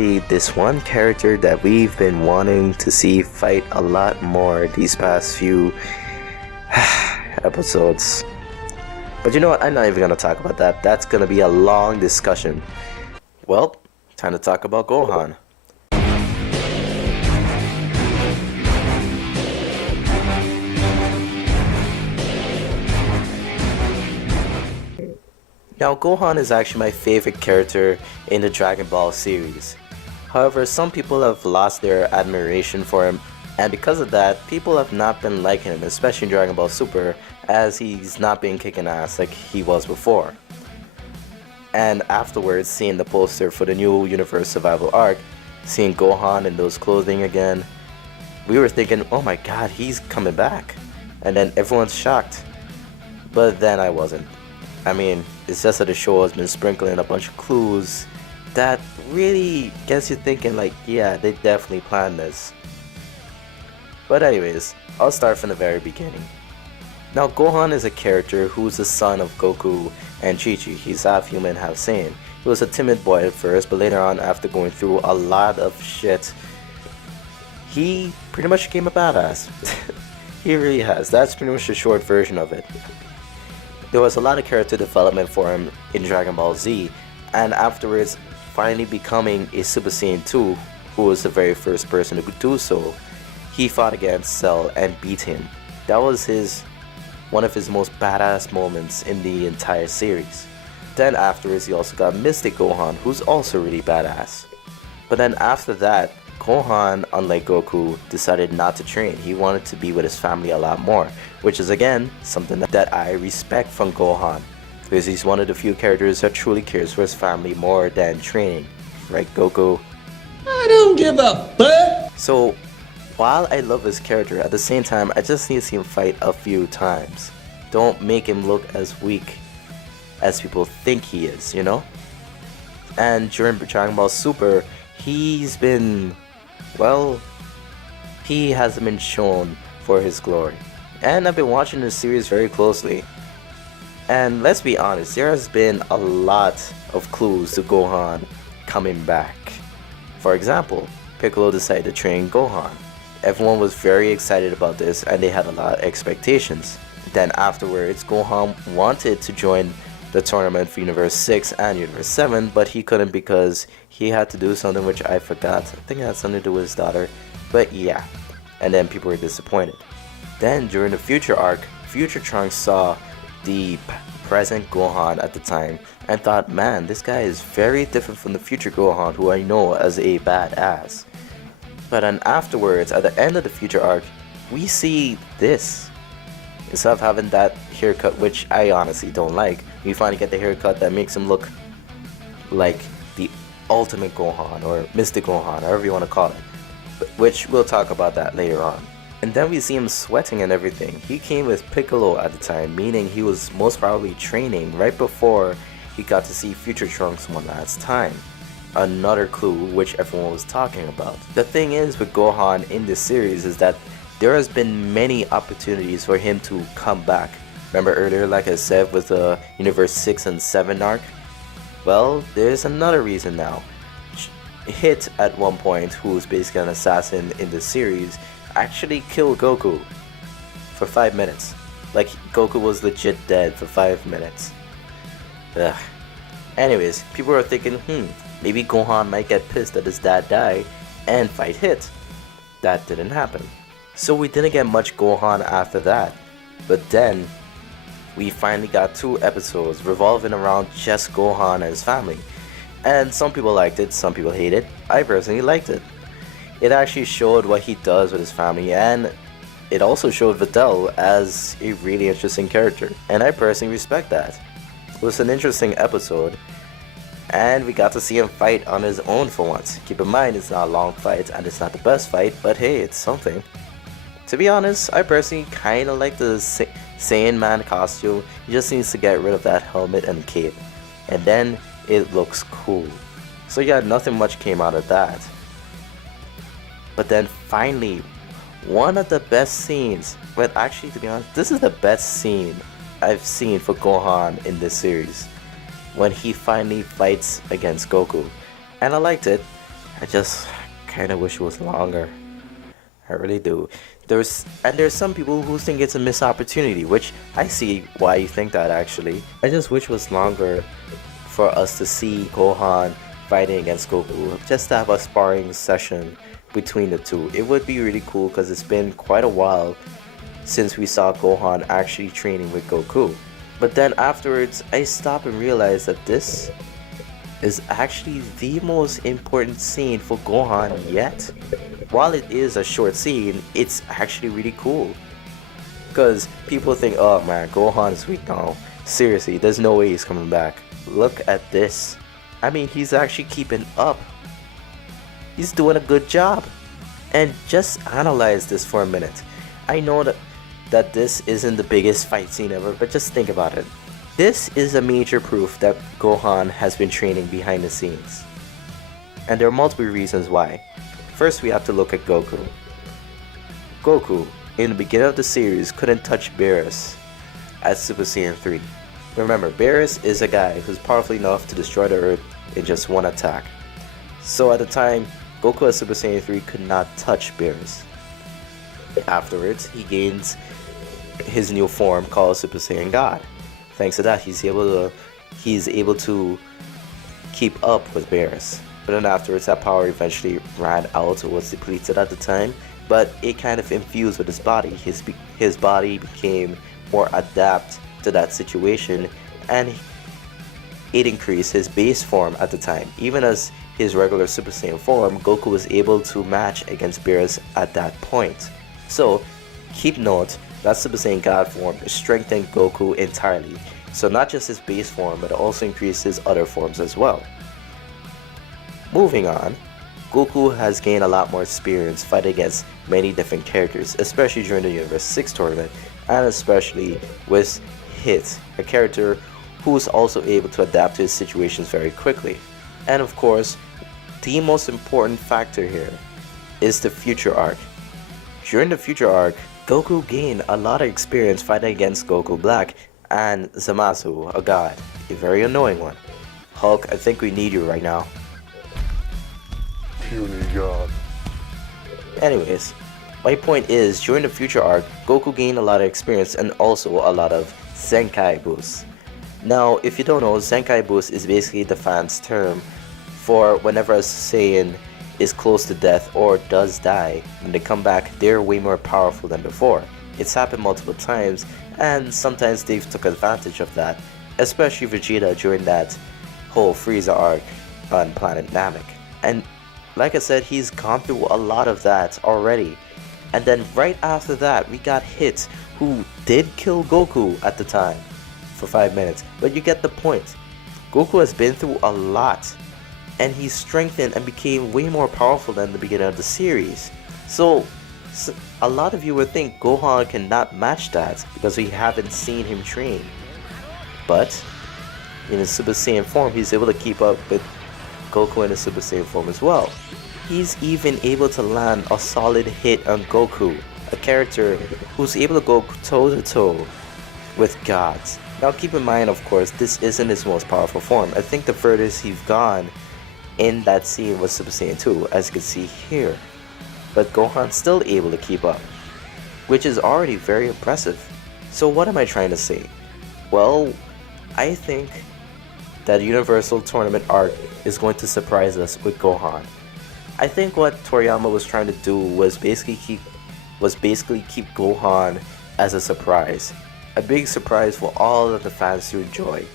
This one character that we've been wanting to see fight a lot more these past few episodes. But you know what? I'm not even gonna talk about that. That's gonna be a long discussion. Well, time to talk about Gohan. Now, Gohan is actually my favorite character in the Dragon Ball series. However, some people have lost their admiration for him, and because of that, people have not been liking him, especially in Dragon Ball Super, as he's not been kicking ass like he was before. And afterwards, seeing the poster for the new Universe Survival arc, seeing Gohan in those clothing again, we were thinking, oh my god, he's coming back. And then everyone's shocked. But then I wasn't. I mean, it's just that the show has been sprinkling a bunch of clues that really gets you thinking like, yeah, they definitely planned this. But anyways, I'll start from the very beginning. Now, Gohan is a character who's the son of Goku and Chi-Chi. He's half human, half Saiyan. He was a timid boy at first, but later on, after going through a lot of shit, he pretty much became a badass. He really has. That's pretty much the short version of it. There was a lot of character development for him in Dragon Ball Z, and afterwards finally becoming a Super Saiyan 2, who was the very first person to do so. He fought against Cell and beat him. That was one of his most badass moments in the entire series. Then afterwards he also got Mystic Gohan, who's also really badass. But then after that, Gohan, unlike Goku, decided not to train. He wanted to be with his family a lot more, which is again something that I respect from Gohan, because he's one of the few characters that truly cares for his family more than training. Right, Goku? I don't give a fuck! So, while I love his character, at the same time, I just need to see him fight a few times. Don't make him look as weak as people think he is, you know? And during Dragon Ball Super, he's been, well, he hasn't been shown for his glory. And I've been watching this series very closely. And let's be honest, there has been a lot of clues to Gohan coming back. For example, Piccolo decided to train Gohan. Everyone was very excited about this and they had a lot of expectations. Then afterwards, Gohan wanted to join the tournament for Universe 6 and Universe 7, but he couldn't because he had to do something which I forgot. I think it had something to do with his daughter. But yeah, and then people were disappointed. Then during the Future arc, Future Trunks saw the present Gohan at the time and thought, man, this guy is very different from the future Gohan who I know as a badass. But then afterwards, at the end of the Future arc, we see this. Instead of having that haircut, which I honestly don't like, we finally get the haircut that makes him look like the ultimate Gohan, or Mystic Gohan, however you want to call it. Which we'll talk about that later on. And then we see him sweating and everything. He came with Piccolo at the time, meaning he was most probably training right before he got to see Future Trunks one last time. Another clue which everyone was talking about. The thing is with Gohan in this series is that there has been many opportunities for him to come back. Remember earlier, like I said, with the Universe 6 and 7 arc? Well, there's another reason now. Hit at one point, who was basically an assassin in the series, actually killed Goku for 5 minutes. Like, Goku was legit dead for 5 minutes. Ugh. Anyways, people are thinking, maybe Gohan might get pissed that his dad died and fight Hit. That didn't happen. So we didn't get much Gohan after that. But then, we finally got 2 episodes revolving around just Gohan and his family. And some people liked it, some people hated it. I personally liked it. It actually showed what he does with his family, and it also showed Videl as a really interesting character. And I personally respect that. It was an interesting episode. And we got to see him fight on his own for once. Keep in mind, it's not a long fight and it's not the best fight, but hey, it's something. To be honest, I personally kinda like the Saiyan Man costume. He just needs to get rid of that helmet and cape. And then it looks cool. So yeah, nothing much came out of that. But then finally, one of the best scenes, but actually to be honest, this is the best scene I've seen for Gohan in this series. When he finally fights against Goku. And I liked it. I just kind of wish it was longer. I really do. There's some people who think it's a missed opportunity, which I see why you think that actually. I just wish it was longer for us to see Gohan fighting against Goku, just to have a sparring session between the two. It would be really cool because it's been quite a while since we saw Gohan actually training with Goku. But then afterwards, I stopped and realized that this is actually the most important scene for Gohan yet. While it is a short scene, it's actually really cool. Because people think, oh man, Gohan is weak now. Seriously, there's no way he's coming back. Look at this. I mean, he's actually keeping up. He's doing a good job. And just analyze this for a minute. I know that this isn't the biggest fight scene ever, but just think about it. This is a major proof that Gohan has been training behind the scenes. And there are multiple reasons why. First, we have to look at Goku. Goku, in the beginning of the series, couldn't touch Beerus at Super Saiyan 3. Remember, Beerus is a guy who's powerful enough to destroy the Earth in just one attack. So at the time, Goku at Super Saiyan 3 could not touch Beerus. Afterwards, he gains his new form called Super Saiyan God. Thanks to that, he's able to keep up with Beerus. But then afterwards, that power eventually ran out or was depleted at the time. But it kind of infused with his body. His body became more adept to that situation, and it increased his base form at the time. Even as his regular Super Saiyan form, Goku was able to match against Beerus at that point. So keep note that Super Saiyan God form strengthened Goku entirely. So not just his base form, but also increased his other forms as well. Moving on, Goku has gained a lot more experience fighting against many different characters, especially during the Universe 6 tournament, and especially with Hit, a character who's also able to adapt to his situations very quickly. And of course, the most important factor here is the Future Arc. During the Future Arc, Goku gained a lot of experience fighting against Goku Black and Zamasu, a god, a very annoying one. Hulk, I think we need you right now. Puny god. Anyways, my point is, during the Future Arc, Goku gained a lot of experience and also a lot of Zenkai boosts. Now, if you don't know, Zenkai boost is basically the fans' term for whenever a Saiyan is close to death or does die, when they come back, they're way more powerful than before. It's happened multiple times, and sometimes they've took advantage of that, especially Vegeta during that whole Frieza arc on planet Namek. And like I said, he's gone through a lot of that already. And then right after that, we got Hit, who did kill Goku at the time for 5 minutes. But you get the point. Goku has been through a lot, and he strengthened and became way more powerful than the beginning of the series. So a lot of you would think Gohan cannot match that because we haven't seen him train. But in his Super Saiyan form, he's able to keep up with Goku in his Super Saiyan form as well. He's even able to land a solid hit on Goku, a character who's able to go toe to toe with gods. Now keep in mind, of course, this isn't his most powerful form. I think the furthest he's gone in that scene was Super Saiyan 2, as you can see here. But Gohan's still able to keep up, which is already very impressive. So what am I trying to say? Well, I think that Universal Tournament arc is going to surprise us with Gohan. I think what Toriyama was trying to do was basically keep Gohan as a surprise. A big surprise for all of the fans to enjoy.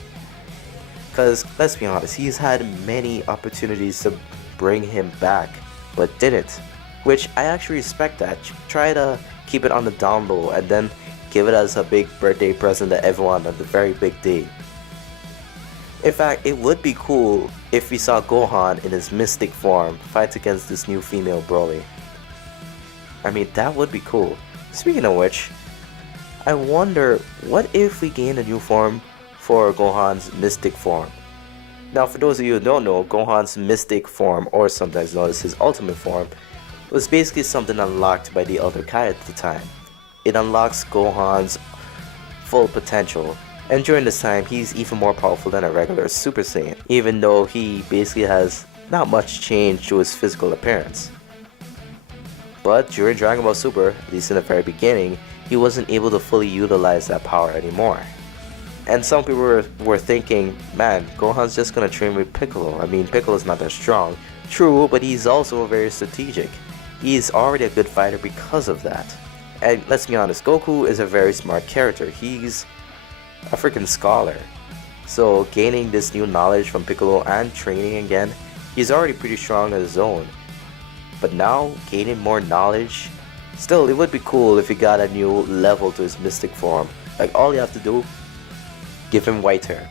Because, let's be honest, he's had many opportunities to bring him back, but didn't. Which I actually respect that. Try to keep it on the down low and then give it as a big birthday present to everyone on the very big day. In fact, it would be cool if we saw Gohan in his mystic form fight against this new female Broly. I mean, that would be cool. Speaking of which, I wonder, what if we gain a new form for Gohan's mystic form? Now, for those of you who don't know, Gohan's mystic form, or sometimes known as his ultimate form, was basically something unlocked by the Elder Kai at the time. It unlocks Gohan's full potential, and during this time, he's even more powerful than a regular Super Saiyan, even though he basically has not much change to his physical appearance. But during Dragon Ball Super, at least in the very beginning, he wasn't able to fully utilize that power anymore. And some people were thinking, man, Gohan's just gonna train with Piccolo. I mean, Piccolo's not that strong. True, but he's also very strategic. He's already a good fighter because of that. And let's be honest, Goku is a very smart character. He's a freaking scholar. So gaining this new knowledge from Piccolo and training again, he's already pretty strong on his own. But now, gaining more knowledge, still, it would be cool if he got a new level to his mystic form. Like, all you have to do, give him white hair.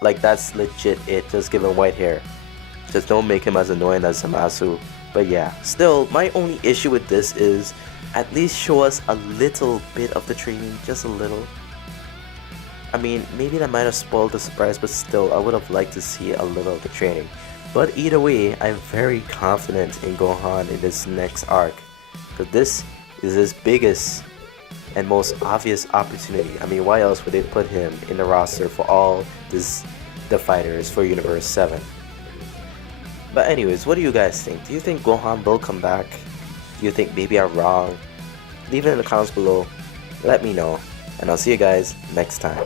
Like, that's legit it, just give him white hair. Just don't make him as annoying as Zamasu. But yeah, still, my only issue with this is, at least show us a little bit of the training, just a little. I mean, maybe that might have spoiled the surprise, but still, I would have liked to see a little of the training. But either way, I'm very confident in Gohan in this next arc, because this is his biggest and most obvious opportunity. I mean, why else would they put him in the roster for all the fighters for Universe 7? But anyways, what do you guys think? Do you think Gohan will come back? Do you think maybe I'm wrong? Leave it in the comments below. Let me know. And I'll see you guys next time.